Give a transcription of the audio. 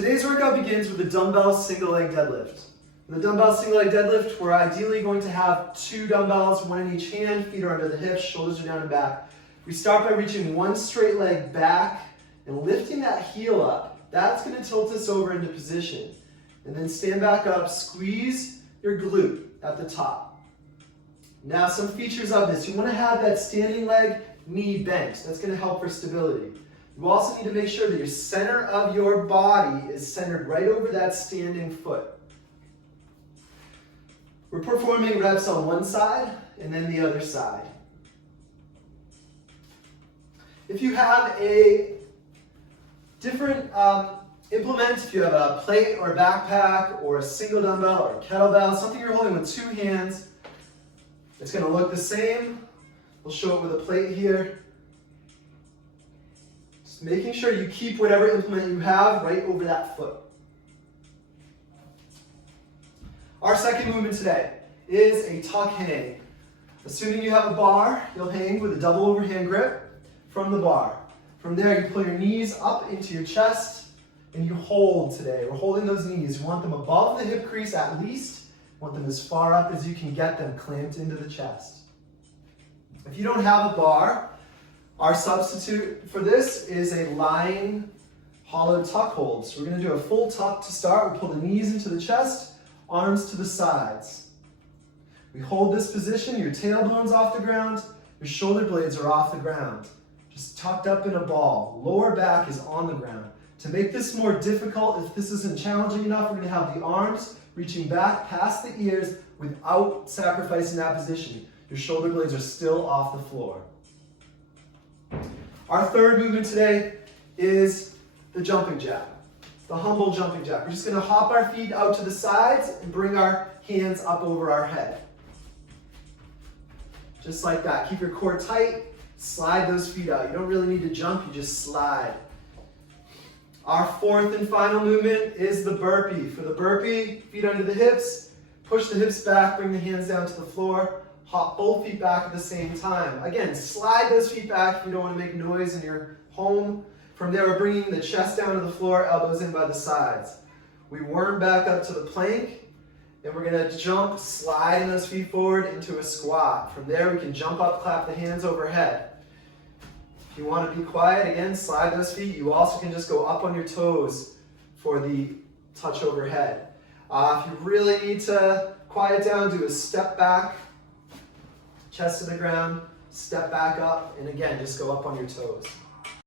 Today's workout begins with the dumbbell single leg deadlift. In the dumbbell single leg deadlift, we're ideally going to have 2 dumbbells, 1 in each hand, feet are under the hips, shoulders are down and back. We start by reaching one straight leg back and lifting that heel up. That's going to tilt us over into position. And then stand back up, squeeze your glute at the top. Now some features of this. You want to have that standing leg knee bent. That's going to help for stability. You also need to make sure that your center of your body is centered right over that standing foot. We're performing reps on one side and then the other side. If you have a different implement, if you have a plate or a backpack or a single dumbbell or a kettlebell, something you're holding with 2 hands, it's going to look the same. We'll show it with a plate here. Just making sure you keep whatever implement you have right over that foot. Our second movement today is a tuck hang. Assuming you have a bar, you'll hang with a double overhand grip from the bar. From there, you pull your knees up into your chest and you hold today. We're holding those knees. You want them above the hip crease at least. You want them as far up as you can get them clamped into the chest. If you don't have a bar, our substitute for this is a lying hollow tuck hold. So we're going to do a full tuck to start. We pull the knees into the chest, arms to the sides. We hold this position, your tailbone's off the ground, your shoulder blades are off the ground. Just tucked up in a ball. Lower back is on the ground. To make this more difficult, if this isn't challenging enough, we're going to have the arms reaching back past the ears without sacrificing that position. Your shoulder blades are still off the floor. Our third movement today is the jumping jack, the humble jumping jack. We're just going to hop our feet out to the sides and bring our hands up over our head. Just like that. Keep your core tight. Slide those feet out. You don't really need to jump, you just slide. Our fourth and final movement is the burpee. For the burpee, feet under the hips, push the hips back, bring the hands down to the floor, hop both feet back at the same time. Again, slide those feet back if you don't want to make noise in your home. From there, we're bringing the chest down to the floor, elbows in by the sides. We worm back up to the plank, and we're going to jump, sliding those feet forward into a squat. From there, we can jump up, clap the hands overhead. If you want to be quiet, again, slide those feet. You also can just go up on your toes for the touch overhead. If you really need to quiet down, do a step back, chest to the ground, step back up, and again, just go up on your toes.